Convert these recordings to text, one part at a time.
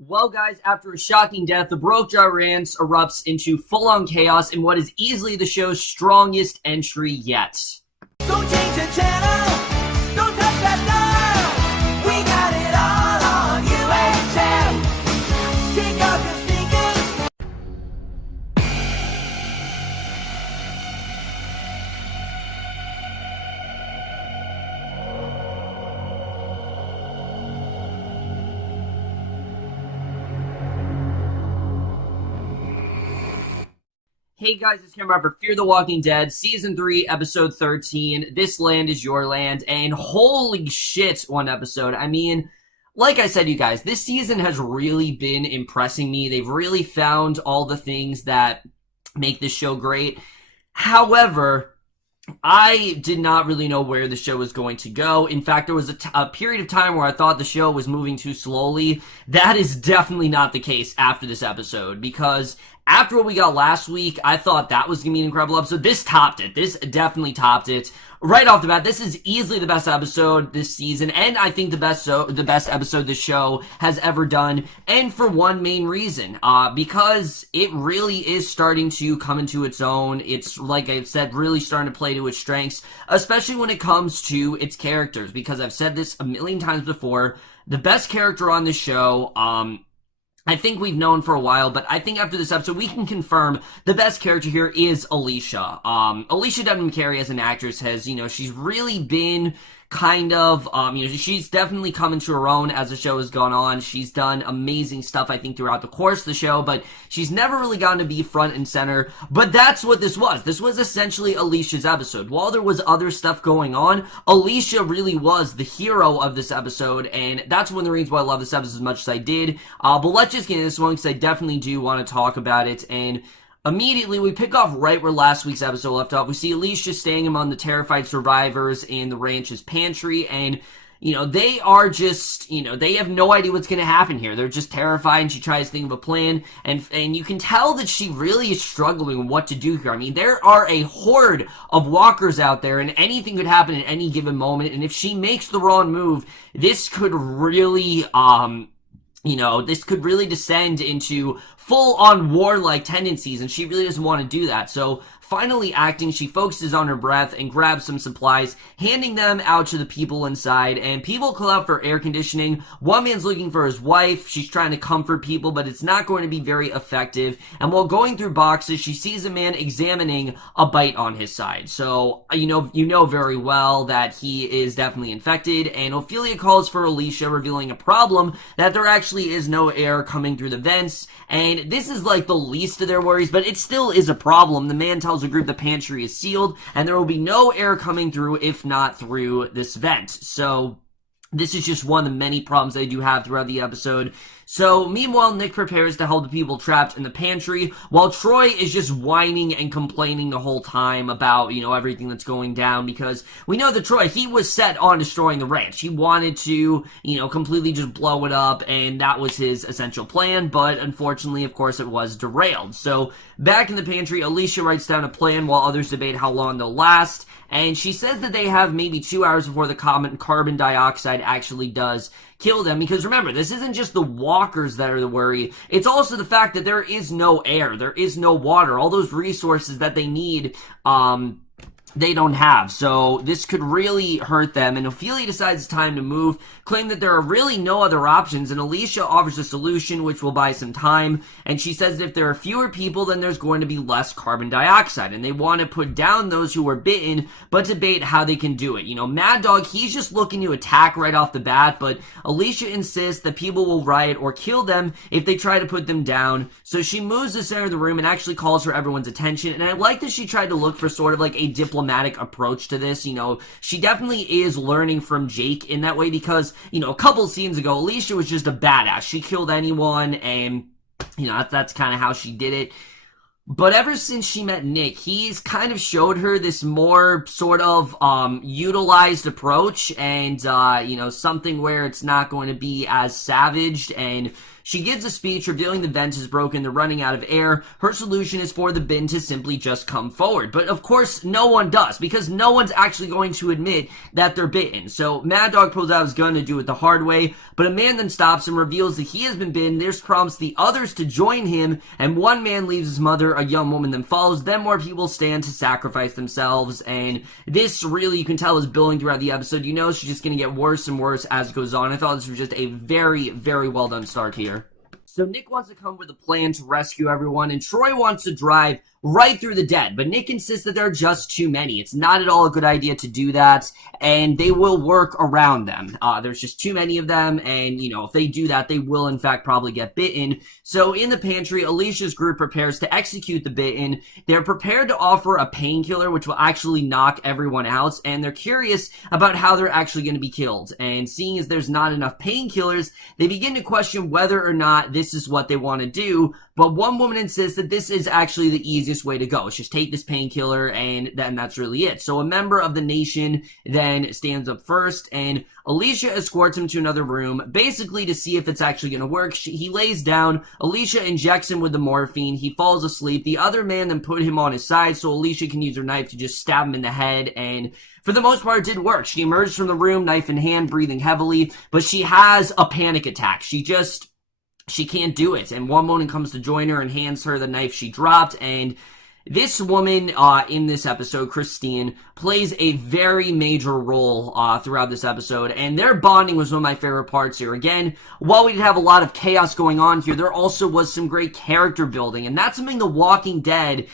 Well, guys, after a shocking death, the Brokejaw Ranch erupts into full-on chaos in what is easily the show's strongest entry yet. Don't change the channel, don't touch that dial. We got it all on UHF. Take off your sneakers. Hey guys, it's Cameron for Fear the Walking Dead, Season 3, Episode 13, This Land is Your Land, and holy shit, one episode. I mean, like I said, you guys, this season has really been impressing me. They've really found all the things that make this show great. However, I did not really know where the show was going to go. In fact, there was a period of time where I thought the show was moving too slowly. That is definitely not the case after this episode, because after what we got last week, I thought that was going to be an incredible episode. This topped it. This definitely topped it. Right off the bat, this is easily the best episode this season, and I think the best episode the show has ever done, and for one main reason, because it really is starting to come into its own. It's, like I've said, really starting to play to its strengths, especially when it comes to its characters, because I've said this a million times before, the best character on the show, I think we've known for a while, but I think after this episode, we can confirm the best character here is Alycia. Alycia Debnam-Carey as an actress has, she's really been kind of, she's definitely come into her own as the show has gone on. She's done amazing stuff, I think, throughout the course of the show, but she's never really gotten to be front and center. But that's what this was. This was essentially Alicia's episode. While there was other stuff going on, Alycia really was the hero of this episode, and that's one of the reasons why I love this episode as much as I did. But let's just get into this one, because I definitely do want to talk about it, and immediately, we pick off right where last week's episode left off. We see Alycia staying among the terrified survivors in the ranch's pantry, and, they are just, they have no idea what's going to happen here. They're just terrified, and she tries to think of a plan, and you can tell that she really is struggling with what to do here. I mean, there are a horde of walkers out there, and anything could happen at any given moment, and if she makes the wrong move, this could really, this could really descend into full-on warlike tendencies, and she really doesn't want to do that. So, finally acting, she focuses on her breath and grabs some supplies, handing them out to the people inside, and people call out for air conditioning. One man's looking for his wife. She's trying to comfort people, but it's not going to be very effective. And while going through boxes, she sees a man examining a bite on his side. So, you know very well that he is definitely infected, and Ophelia calls for Alycia, revealing a problem that there actually is no air coming through the vents, and this is like the least of their worries, but it still is a problem. The man tells the group the pantry is sealed, and there will be no air coming through if not through this vent. So this is just one of the many problems they do have throughout the episode. So, meanwhile, Nick prepares to help the people trapped in the pantry, while Troy is just whining and complaining the whole time about, everything that's going down, because we know that Troy, he was set on destroying the ranch. He wanted to, completely just blow it up, and that was his essential plan, but unfortunately, of course, it was derailed. So, back in the pantry, Alycia writes down a plan while others debate how long they'll last, and she says that they have maybe 2 hours before the carbon dioxide actually does kill them, because remember, this isn't just the walkers that are the worry, it's also the fact that there is no air, there is no water, all those resources that they need, they don't have. So this could really hurt them, and Ophelia decides it's time to move, claim that there are really no other options, and Alycia offers a solution which will buy some time, and she says that if there are fewer people, then there's going to be less carbon dioxide, and they want to put down those who are bitten, but debate how they can do it. Mad Dog, he's just looking to attack right off the bat, but Alycia insists that people will riot or kill them if they try to put them down, so she moves to the center of the room and actually calls for everyone's attention, and I like that she tried to look for sort of like a diplomatic approach to this. She definitely is learning from Jake in that way, because, a couple scenes ago, Alycia was just a badass. She killed anyone, and, that's kind of how she did it. But ever since she met Nick, he's kind of showed her this more sort of utilized approach, and, something where it's not going to be as savaged, and She gives a speech revealing the vent is broken, they're running out of air. Her solution is for the bin to simply just come forward. But of course, no one does, because no one's actually going to admit that they're bitten. So Mad Dog pulls out his gun to do it the hard way, but a man then stops him, reveals that he has been bitten. This prompts the others to join him, and one man leaves his mother, a young woman then follows. Then more people stand to sacrifice themselves, and this really, you can tell, is building throughout the episode. You know she's just going to get worse and worse as it goes on. I thought this was just a very, very well done start here. So Nick wants to come with a plan to rescue everyone, and Troy wants to drive right through the dead, but Nick insists that there are just too many. It's not at all a good idea to do that, and they will work around them. There's just too many of them, and, you know, if they do that, they will, in fact, probably get bitten. So in the pantry, Alycia's group prepares to execute the bitten. They're prepared to offer a painkiller, which will actually knock everyone out, and they're curious about how they're actually going to be killed. And seeing as there's not enough painkillers, they begin to question whether or not this is what they want to do, but one woman insists that this is actually the easiest way to go. It's just take this painkiller, and then that's really it. So a member of the nation then stands up first, and Alycia escorts him to another room, basically to see if it's actually going to work. He lays down, Alycia injects him with the morphine, he falls asleep. The other man then put him on his side so Alycia can use her knife to just stab him in the head, and for the most part, it did work. She emerged from the room, knife in hand, breathing heavily, but she has a panic attack. She can't do it, and one woman comes to join her and hands her the knife she dropped, and this woman in this episode, Christine, plays a very major role throughout this episode, and their bonding was one of my favorite parts here. Again, while we did have a lot of chaos going on here, there also was some great character building, and that's something The Walking Dead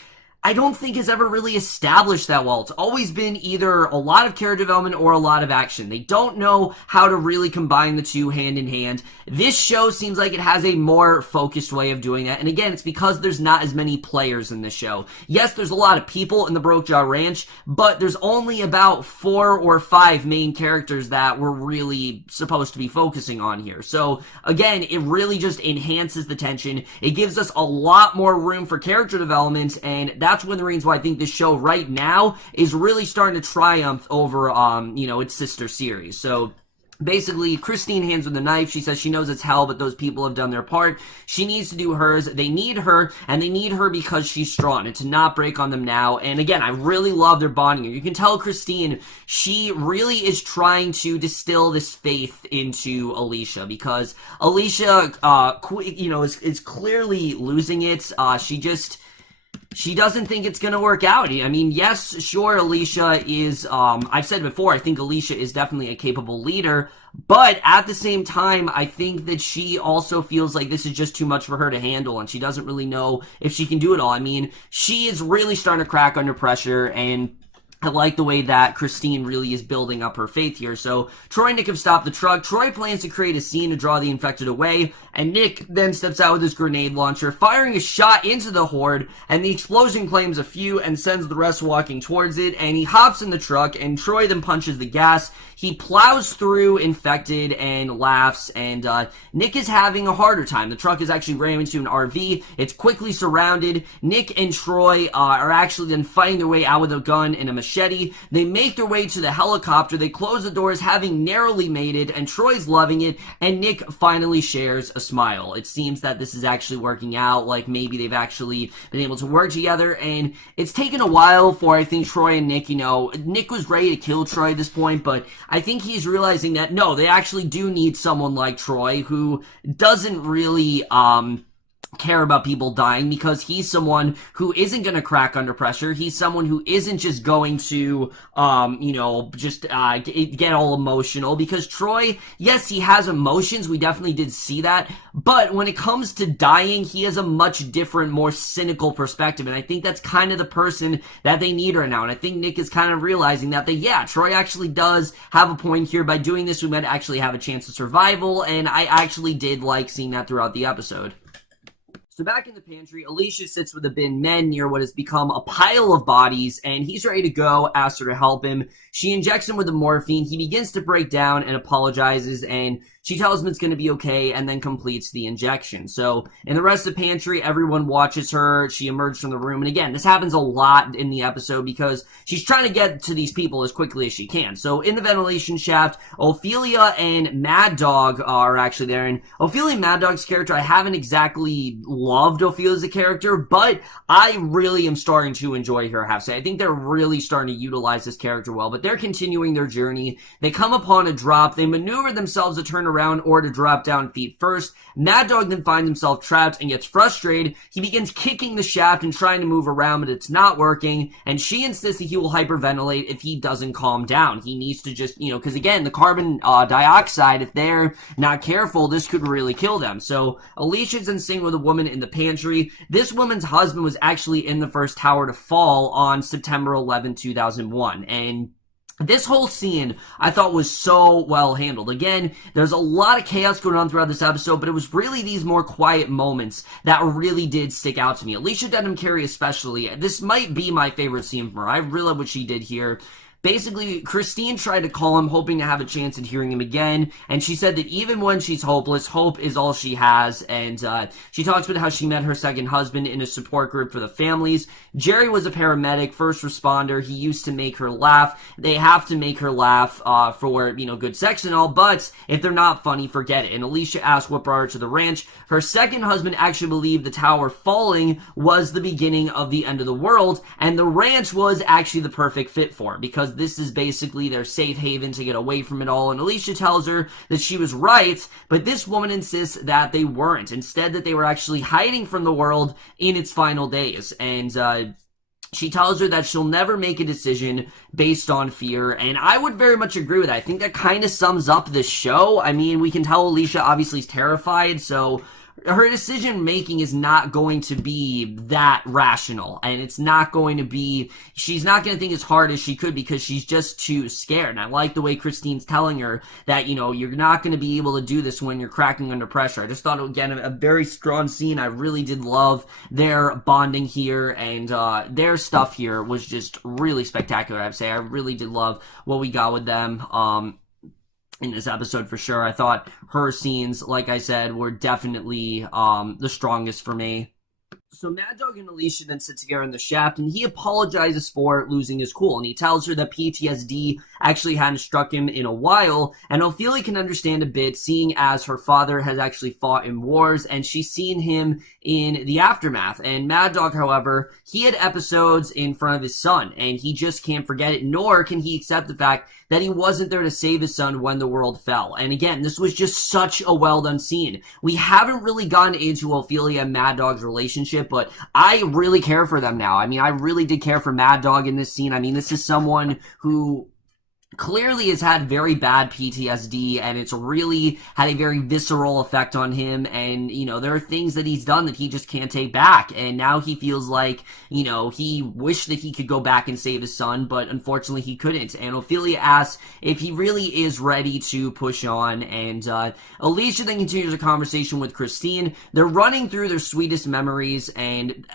I don't think has ever really established that well. It's always been either a lot of character development or a lot of action. They don't know how to really combine the two hand in hand. This show seems like it has a more focused way of doing that. And again, it's because there's not as many players in this show. Yes, there's a lot of people in the Brokejaw Ranch, but there's only about 4 or 5 main characters that we're really supposed to be focusing on here. So again, it really just enhances the tension. It gives us a lot more room for character development, and that's one of the reasons why I think this show right now is really starting to triumph over, its sister series. So basically, Christine hands her the knife. She says she knows it's hell, but those people have done their part. She needs to do hers. They need her, and they need her because she's strong and to not break on them now. And again, I really love their bonding. You can tell Christine, she really is trying to distill this faith into Alycia, because Alycia, is clearly losing it. She doesn't think it's going to work out. I mean, yes, sure, Alycia is, I've said before, I think Alycia is definitely a capable leader, but at the same time, I think that she also feels like this is just too much for her to handle, and she doesn't really know if she can do it all. I mean, she is really starting to crack under pressure, and I like the way that Christine really is building up her faith here. So Troy and Nick have stopped the truck. Troy plans to create a scene to draw the infected away, and Nick then steps out with his grenade launcher, firing a shot into the horde, and the explosion claims a few and sends the rest walking towards it, and he hops in the truck, and Troy then punches the gas. He plows through infected and laughs, and Nick is having a harder time. The truck is actually rammed into an RV. It's quickly surrounded. Nick and Troy are actually then fighting their way out with a gun and a machete. They make their way to the helicopter. They close the doors, having narrowly made it, and Troy's loving it, and Nick finally shares a smile. It seems that this is actually working out, like maybe they've actually been able to work together, and it's taken a while for, I think, Troy and Nick, Nick was ready to kill Troy at this point, but I think he's realizing that, no, they actually do need someone like Troy who doesn't really, care about people dying, because he's someone who isn't going to crack under pressure. He's someone who isn't just going to, get all emotional, because Troy, yes, he has emotions. We definitely did see that. But when it comes to dying, he has a much different, more cynical perspective. And I think that's kind of the person that they need right now. And I think Nick is kind of realizing that, Troy actually does have a point here. By doing this, we might actually have a chance of survival. And I actually did like seeing that throughout the episode. So back in the pantry, Alycia sits with the bin men near what has become a pile of bodies, and he's ready to go, asks her to help him. She injects him with the morphine. He begins to break down and apologizes, and She tells him it's going to be okay and then completes the injection. So in the rest of the pantry, everyone watches her. She emerges from the room. And again, this happens a lot in the episode because she's trying to get to these people as quickly as she can. So in the ventilation shaft, Ophelia and Mad Dog are actually there. And Ophelia and Mad Dog's character, I haven't exactly loved Ophelia as a character, but I really am starting to enjoy her, I have to say. I think they're really starting to utilize this character well, but they're continuing their journey. They come upon a drop. They maneuver themselves to turn around or to drop down feet first. Mad Dog then finds himself trapped and gets frustrated. He begins kicking the shaft and trying to move around, but it's not working, and she insists that he will hyperventilate if he doesn't calm down. He needs to just, because again, the carbon dioxide, if they're not careful, this could really kill them. So Alycia's in sync with a woman in the pantry. This woman's husband was actually in the first tower to fall on September 11, 2001, and this whole scene, I thought, was so well handled. Again, there's a lot of chaos going on throughout this episode, but it was really these more quiet moments that really did stick out to me. Alycia Debnam-Carey especially, this might be my favorite scene from her. I really love what she did here. Basically, Christine tried to call him, hoping to have a chance at hearing him again, and she said that even when she's hopeless, hope is all she has, and she talks about how she met her second husband in a support group for the families. Jerry was a paramedic, first responder. He used to make her laugh. They have to make her laugh for, good sex and all, but if they're not funny, forget it. And Alycia asked what brought her to the ranch. Her second husband actually believed the tower falling was the beginning of the end of the world, and the ranch was actually the perfect fit for her, because this is basically their safe haven to get away from it all. And Alycia tells her that she was right, but this woman insists that they weren't. Instead, that they were actually hiding from the world in its final days. And she tells her that she'll never make a decision based on fear, and I would very much agree with that. I think that kind of sums up this show. I mean, we can tell Alycia obviously is terrified, so her decision making is not going to be that rational, and it's not going to be, she's not going to think as hard as she could because she's just too scared. And I like the way Christine's telling her that, you're not going to be able to do this when you're cracking under pressure. I just thought, again, a very strong scene. I really did love their bonding here, and their stuff here was just really spectacular, I would say. I really did love what we got with them. In this episode for sure. I thought her scenes, like I said, were definitely the strongest for me. So Mad Dog and Alycia then sit together in the shaft, and he apologizes for losing his cool, and he tells her that PTSD actually hadn't struck him in a while, and Ophelia can understand a bit, seeing as her father has actually fought in wars, and she's seen him in the aftermath. And Mad Dog, however, he had episodes in front of his son, and he just can't forget it, nor can he accept the fact that he wasn't there to save his son when the world fell. And again, this was just such a well-done scene. We haven't really gotten into Ophelia and Mad Dog's relationship, but I really care for them now. I mean, I really did care for Mad Dog in this scene. I mean, this is someone who clearly has had very bad PTSD, and it's really had a very visceral effect on him, and, there are things that he's done that he just can't take back, and now he feels like, he wished that he could go back and save his son, but unfortunately he couldn't. And Ophelia asks if he really is ready to push on, and Alycia then continues a conversation with Christine. They're running through their sweetest memories, and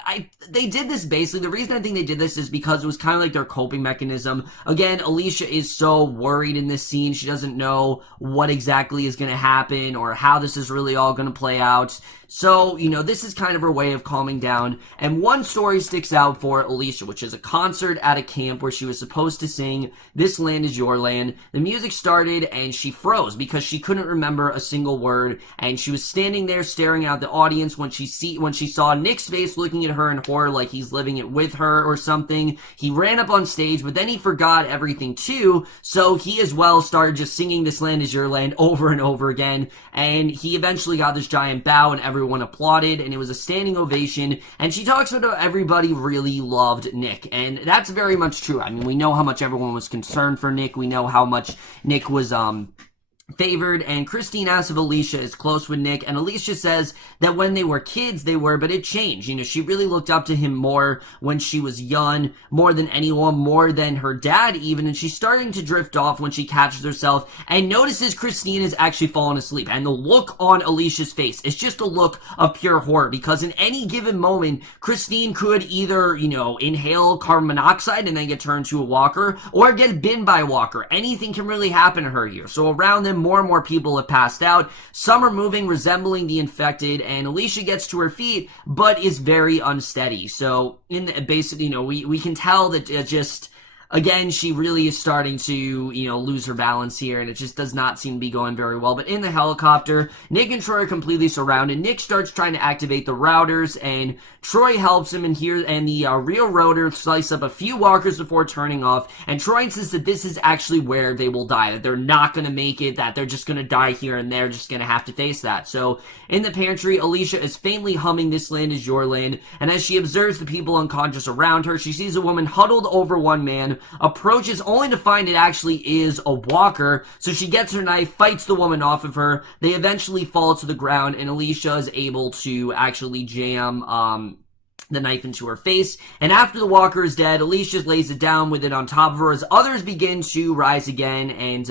they did this basically, the reason I think they did this is because it was kind of like their coping mechanism. Again, Alycia is so worried in this scene. She doesn't know what exactly is going to happen or how this is really all going to play out. So, this is kind of her way of calming down. And one story sticks out for Alycia, which is a concert at a camp where she was supposed to sing "This Land Is Your Land." The music started and she froze because she couldn't remember a single word. And she was standing there staring out the audience when she saw Nick's face looking at her in horror like he's living it with her or something. He ran up on stage, but then he forgot everything too. So he as well started just singing "This Land Is Your Land" over and over again. And he eventually got this giant bow and everyone applauded, and it was a standing ovation. And she talks about how everybody really loved Nick, and that's very much true. I mean, we know how much everyone was concerned for Nick. We know how much Nick was favored, and Christine asks if Alycia is close with Nick, and Alycia says that when they were kids they were, but it changed. She really looked up to him more when she was young, more than anyone, more than her dad even, and she's starting to drift off when she catches herself and notices Christine has actually fallen asleep, and the look on Alicia's face is just a look of pure horror, because in any given moment Christine could either, inhale carbon monoxide and then get turned to a walker, or get bitten by a walker. Anything can really happen to her here. So around them more and more people have passed out. Some are moving, resembling the infected, and Alycia gets to her feet, but is very unsteady. So, basically, we can tell that again, she really is starting to, lose her balance here, and it just does not seem to be going very well. But in the helicopter, Nick and Troy are completely surrounded. Nick starts trying to activate the routers, and Troy helps him, and the real rotor slices up a few walkers before turning off, and Troy insists that this is actually where they will die, that they're not going to make it, that they're just going to die here, and they're just going to have to face that. So, in the pantry, Alycia is faintly humming "This Land Is Your Land," and as she observes the people unconscious around her, she sees a woman huddled over one man, approaches only to find it actually is a walker, so she gets her knife, fights the woman off of her. They eventually fall to the ground, and Alycia is able to actually jam the knife into her face, and after the walker is dead, Alycia lays it down with it on top of her as others begin to rise again, and,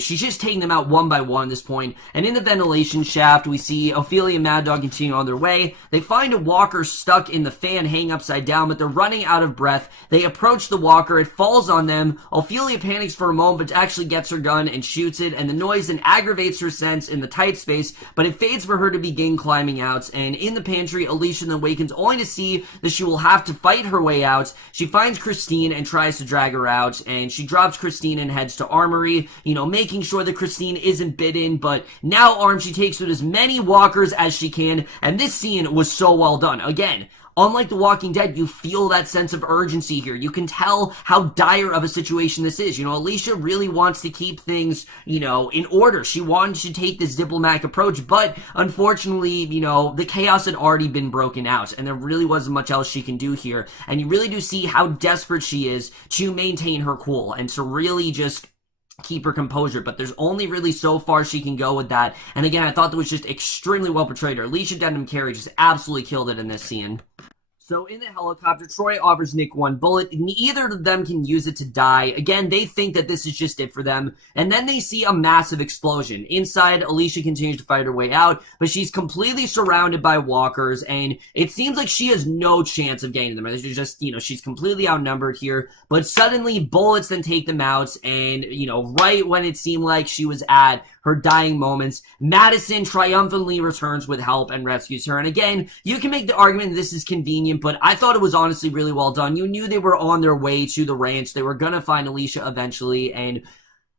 she's just taking them out one by one at this point. And in the ventilation shaft, we see Ophelia and Mad Dog continue on their way. They find a walker stuck in the fan, hanging upside down, but they're running out of breath. They approach the walker, it falls on them. Ophelia panics for a moment, but actually gets her gun and shoots it, and the noise then aggravates her sense in the tight space, but it fades for her to begin climbing out. And in the pantry, Alycia then awakens only to see that she will have to fight her way out. She finds Christine and tries to drag her out, and she drops Christine and heads to Armory, making sure that Christine isn't bitten, but now armed, she takes with as many walkers as she can, and this scene was so well done. Again, unlike The Walking Dead, you feel that sense of urgency here. You can tell how dire of a situation this is. Alycia really wants to keep things, in order. She wanted to take this diplomatic approach, but unfortunately, the chaos had already been broken out, and there really wasn't much else she can do here. And you really do see how desperate she is to maintain her cool and to really just keep her composure, but there's only really so far she can go with that. And again, I thought that was just extremely well portrayed. Alycia Debnam-Carey just absolutely killed it in this scene. So in the helicopter, Troy offers Nick one bullet. Neither of them can use it to die. Again, they think that this is just it for them. And then they see a massive explosion. Inside, Alycia continues to fight her way out, but she's completely surrounded by walkers, and it seems like she has no chance of getting them. It's just, she's completely outnumbered here. But suddenly, bullets then take them out, and, right when it seemed like she was at her dying moments, Madison triumphantly returns with help and rescues her. And again, you can make the argument that this is convenient, but I thought it was honestly really well done. You knew they were on their way to the ranch. They were gonna find Alycia eventually, and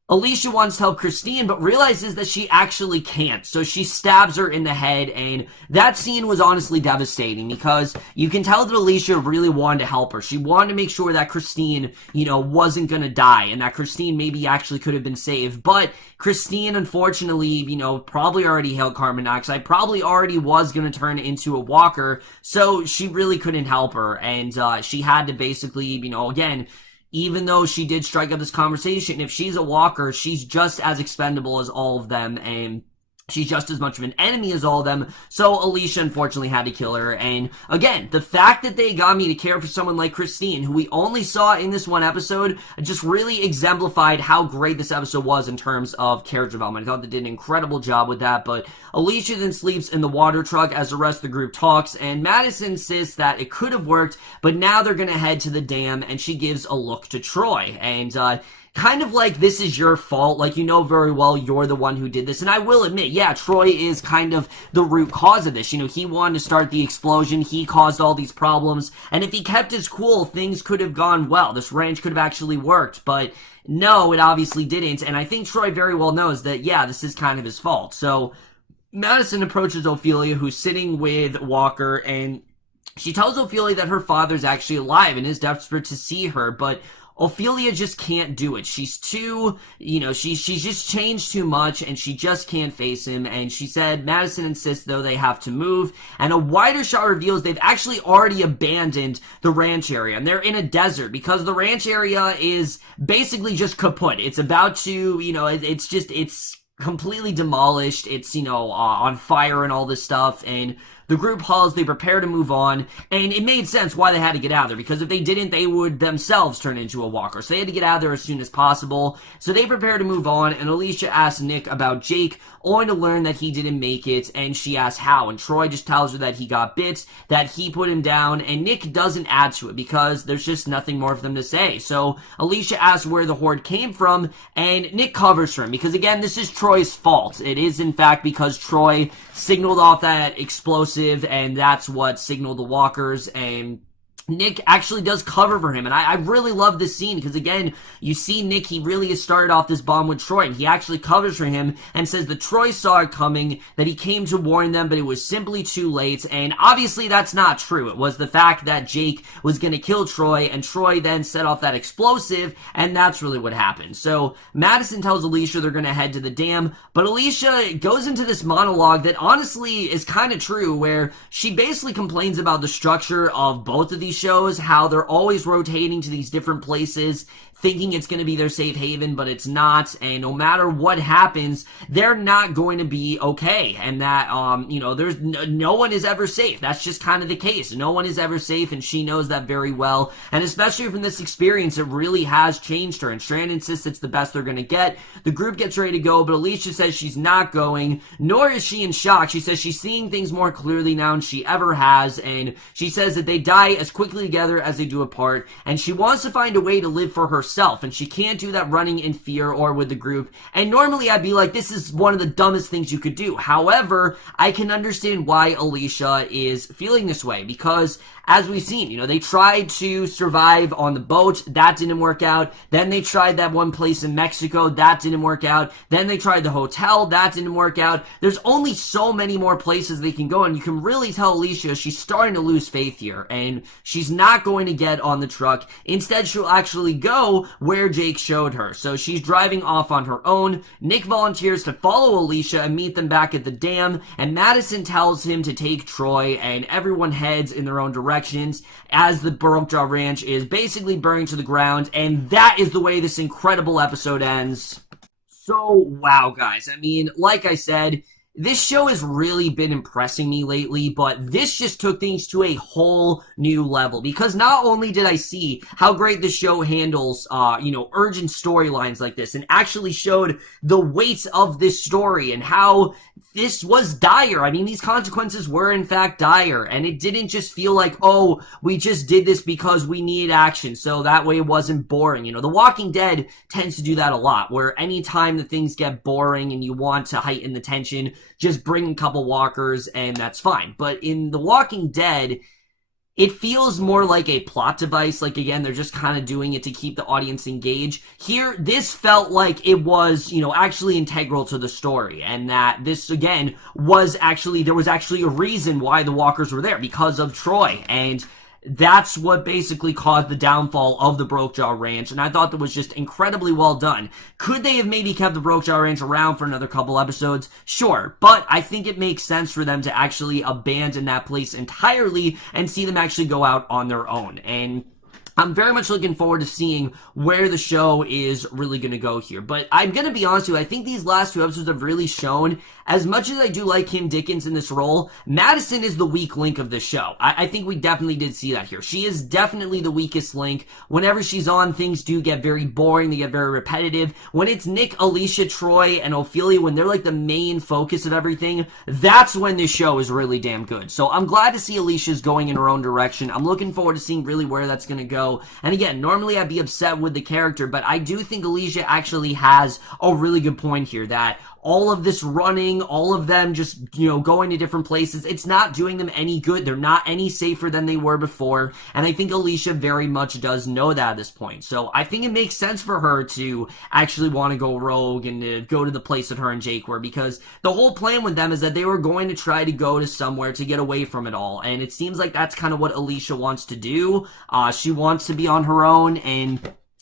Alycia wants to help Christine, but realizes that she actually can't. So she stabs her in the head, and that scene was honestly devastating because you can tell that Alycia really wanted to help her. She wanted to make sure that Christine, wasn't gonna die, and that Christine maybe actually could have been saved. But Christine, unfortunately, probably already held carbon monoxide, probably already was gonna turn into a walker, so she really couldn't help her, and she had to basically, again, even though she did strike up this conversation, if she's a walker, she's just as expendable as all of them, and she's just as much of an enemy as all of them, so Alycia unfortunately had to kill her. And again, the fact that they got me to care for someone like Christine, who we only saw in this one episode, just really exemplified how great this episode was in terms of character development. I thought they did an incredible job with that, but Alycia then sleeps in the water truck as the rest of the group talks, and Madison insists that it could have worked, but now they're gonna head to the dam, and she gives a look to Troy, and kind of like, this is your fault, like, very well you're the one who did this. And I will admit, yeah, Troy is kind of the root cause of this. He wanted to start the explosion, he caused all these problems, and if he kept his cool, things could have gone well. This ranch could have actually worked, but no, it obviously didn't, and I think Troy very well knows that, yeah, this is kind of his fault. So Madison approaches Ophelia, who's sitting with Walker, and she tells Ophelia that her father's actually alive and is desperate to see her, but Ophelia just can't do it. She's too, she's just changed too much, and she just can't face him. And she said Madison insists, though, they have to move. And a wider shot reveals they've actually already abandoned the ranch area, and they're in a desert because the ranch area is basically just kaput. It's about to, it's completely demolished. It's, on fire and all this stuff. And The group hulls, they prepare to move on, and it made sense why they had to get out of there, because if they didn't, they would themselves turn into a walker. So they had to get out of there as soon as possible. So they prepare to move on, and Alycia asks Nick about Jake, only to learn that he didn't make it, and she asks how, and Troy just tells her that he got bit, that he put him down, and Nick doesn't add to it because there's just nothing more for them to say. So Alycia asks where the horde came from, and Nick covers for him, because again, this is Troy's fault. It is in fact because Troy signaled off that explosive, and that's what signaled the walkers, and Nick actually does cover for him, and I really love this scene, because again, you see Nick, he really has started off this bomb with Troy, and he actually covers for him, and says that Troy saw it coming, that he came to warn them, but it was simply too late, and obviously that's not true. It was the fact that Jake was gonna kill Troy, and Troy then set off that explosive, and that's really what happened. So, Madison tells Alycia they're gonna head to the dam, but Alycia goes into this monologue that honestly is kind of true, where she basically complains about the structure of both of these shows, how they're always rotating to these different places, thinking it's going to be their safe haven, but it's not, and no matter what happens, they're not going to be okay, and that, there's no one is ever safe. That's just kind of the case. No one is ever safe, and she knows that very well, and especially from this experience, it really has changed her, and Strand insists it's the best they're going to get. The group gets ready to go, but Alycia says she's not going, nor is she in shock. She says she's seeing things more clearly now than she ever has, and she says that they die as quickly together as they do apart, and she wants to find a way to live for herself, and she can't do that running in fear or with the group. And normally I'd be like, this is one of the dumbest things you could do. However, I can understand why Alycia is feeling this way, because as we've seen, they tried to survive on the boat. That didn't work out. Then they tried that one place in Mexico. That didn't work out. Then they tried the hotel. That didn't work out. There's only so many more places they can go, and you can really tell Alycia she's starting to lose faith here, and she's not going to get on the truck. Instead, she'll actually go where Jake showed her. So she's driving off on her own. Nick volunteers to follow Alycia and meet them back at the dam, and Madison tells him to take Troy, and everyone heads in their own direction as the Brokejaw Ranch is basically burning to the ground, and that is the way this incredible episode ends. So, wow, guys. I mean, like I said, this show has really been impressing me lately, but this just took things to a whole new level, because not only did I see how great the show handles, urgent storylines like this, and actually showed the weight of this story and how this was dire. I mean, these consequences were in fact dire, and it didn't just feel like, oh, we just did this because we need action, so that way it wasn't boring. The Walking Dead tends to do that a lot, where anytime that things get boring and you want to heighten the tension, just bring a couple walkers and that's fine. But in The Walking Dead, it feels more like a plot device. Like, again, they're just kind of doing it to keep the audience engaged. Here, this felt like it was, actually integral to the story. And that this, again, there was actually a reason why the walkers were there, because of Troy. And that's what basically caused the downfall of the Brokejaw Ranch, and I thought that was just incredibly well done. Could they have maybe kept the Brokejaw Ranch around for another couple episodes? Sure, but I think it makes sense for them to actually abandon that place entirely and see them actually go out on their own. And I'm very much looking forward to seeing where the show is really going to go here. But I'm going to be honest with you, I think these last two episodes have really shown, as much as I do like Kim Dickens in this role, Madison is the weak link of the show. I think we definitely did see that here. She is definitely the weakest link. Whenever she's on, things do get very boring, they get very repetitive. When it's Nick, Alycia, Troy, and Ophelia, when they're like the main focus of everything, that's when this show is really damn good. So I'm glad to see Alicia's going in her own direction. I'm looking forward to seeing really where that's going to go. And again, normally I'd be upset with the character, but I do think Alycia actually has a really good point here, that all of this running, all of them just, going to different places, it's not doing them any good. They're not any safer than they were before. And I think Alycia very much does know that at this point. So I think it makes sense for her to actually want to go rogue and to go to the place that her and Jake were, because the whole plan with them is that they were going to try to go to somewhere to get away from it all. And it seems like that's kind of what Alycia wants to do. She wants to be on her own, and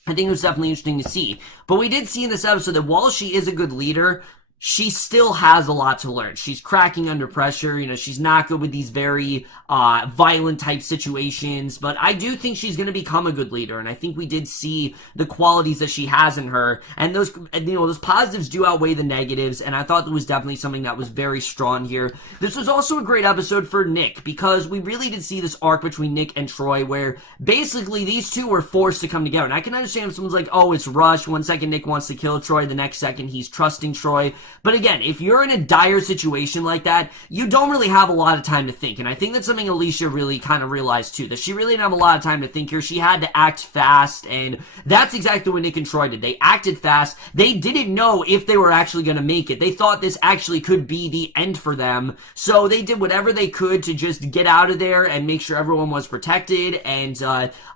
I think it was definitely interesting to see. But we did see in this episode that while she is a good leader, she still has a lot to learn. She's cracking under pressure. You know, she's not good with these very violent type situations, but I do think she's going to become a good leader, and I think we did see the qualities that she has in her, and those positives do outweigh the negatives, and I thought that was definitely something that was very strong here. This was also a great episode for Nick, because we really did see this arc between Nick and Troy, where basically these two were forced to come together, and I can understand if someone's like, oh, it's rushed, one second Nick wants to kill Troy, the next second he's trusting Troy. But again, if you're in a dire situation like that, you don't really have a lot of time to think. And I think that's something Alycia really kind of realized too, that she really didn't have a lot of time to think here. She had to act fast, and that's exactly what Nick and Troy did. They acted fast. They didn't know if they were actually going to make it. They thought this actually could be the end for them. So they did whatever they could to just get out of there and make sure everyone was protected. And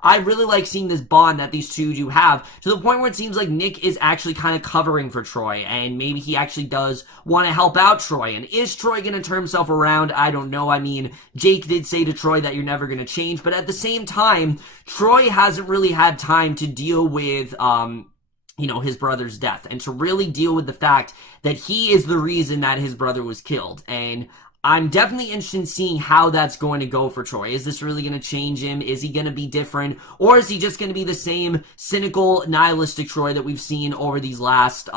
I really like seeing this bond that these two do have, to the point where it seems like Nick is actually kind of covering for Troy, and maybe he actually does want to help out Troy. And is Troy going to turn himself around? I don't know. I mean, Jake did say to Troy that you're never going to change, but at the same time, Troy hasn't really had time to deal with his brother's death, and to really deal with the fact that he is the reason that his brother was killed. And I'm definitely interested in seeing how that's going to go for Troy. Is this really going to change him? Is he going to be different? Or is he just going to be the same cynical, nihilistic Troy that we've seen over these last,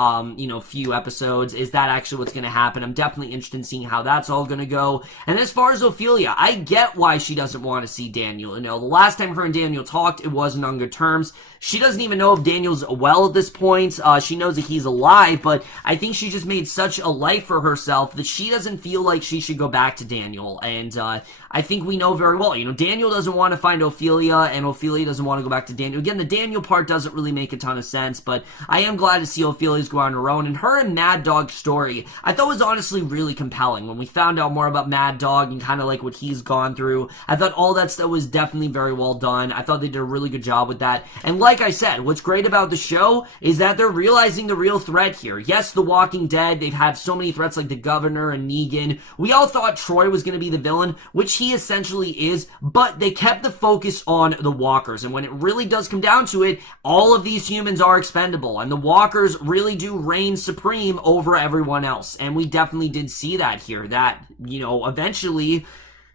few episodes? Is that actually what's going to happen? I'm definitely interested in seeing how that's all going to go. And as far as Ophelia, I get why she doesn't want to see Daniel. You know, the last time her and Daniel talked, it wasn't on good terms. She doesn't even know if Daniel's well at this point. She knows that he's alive, but I think she just made such a life for herself that she doesn't feel like she should go back to Daniel. And I think we know very well, Daniel doesn't want to find Ophelia, and Ophelia doesn't want to go back to Daniel. Again, the Daniel part doesn't really make a ton of sense, but I am glad to see Ophelia's go on her own. And her and Mad Dog's story, I thought was honestly really compelling. When we found out more about Mad Dog and kind of like what he's gone through, I thought all that stuff was definitely very well done. I thought they did a really good job with that. And like I said, what's great about the show is that they're realizing the real threat here. Yes, The Walking Dead, they've had so many threats like the Governor and Negan. We all thought Troy was going to be the villain, which he essentially is, but they kept the focus on the walkers. And when it really does come down to it, all of these humans are expendable, and the walkers really do reign supreme over everyone else. And we definitely did see that here, that, eventually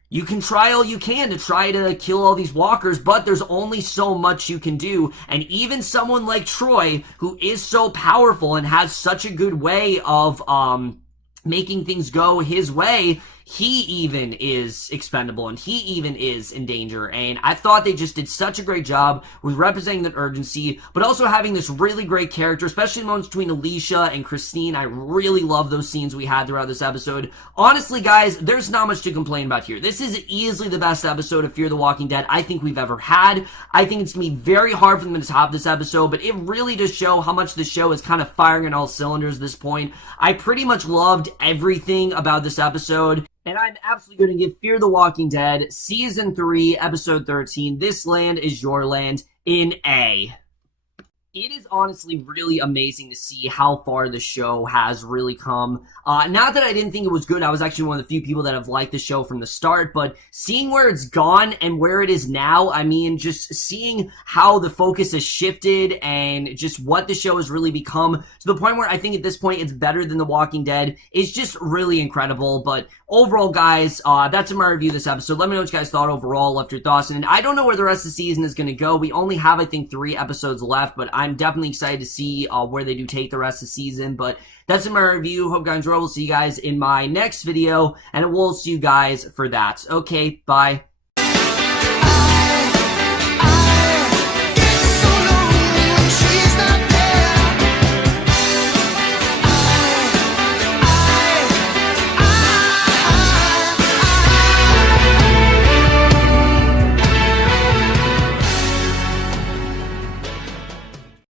you can try all you can to try to kill all these walkers, but there's only so much you can do. And even someone like Troy, who is so powerful and has such a good way of making things go his way, he even is expendable, and he even is in danger. And I thought they just did such a great job with representing that urgency, but also having this really great character, especially the moments between Alycia and Christine. I really love those scenes we had throughout this episode. Honestly, guys, there's not much to complain about here. This is easily the best episode of Fear the Walking Dead I think we've ever had. I think it's going to be very hard for them to top this episode, but it really does show how much the show is kind of firing on all cylinders at this point. I pretty much loved everything about this episode. And I'm absolutely going to give Fear the Walking Dead Season 3, Episode 13, This Land Is Your Land, in A. It is honestly really amazing to see how far the show has really come. Not that I didn't think it was good. I was actually one of the few people that have liked the show from the start, but seeing where it's gone and where it is now, I mean, just seeing how the focus has shifted and just what the show has really become, to the point where I think at this point it's better than The Walking Dead, is just really incredible. But overall, guys, that's my review of this episode. Let me know what you guys thought overall, left your thoughts, and I don't know where the rest of the season is going to go. We only have, I think, 3 episodes left, but I'm definitely excited to see where they do take the rest of the season. But that's my review. Hope you guys enjoyed. We'll see you guys in my next video, and we'll see you guys for that. Okay, bye.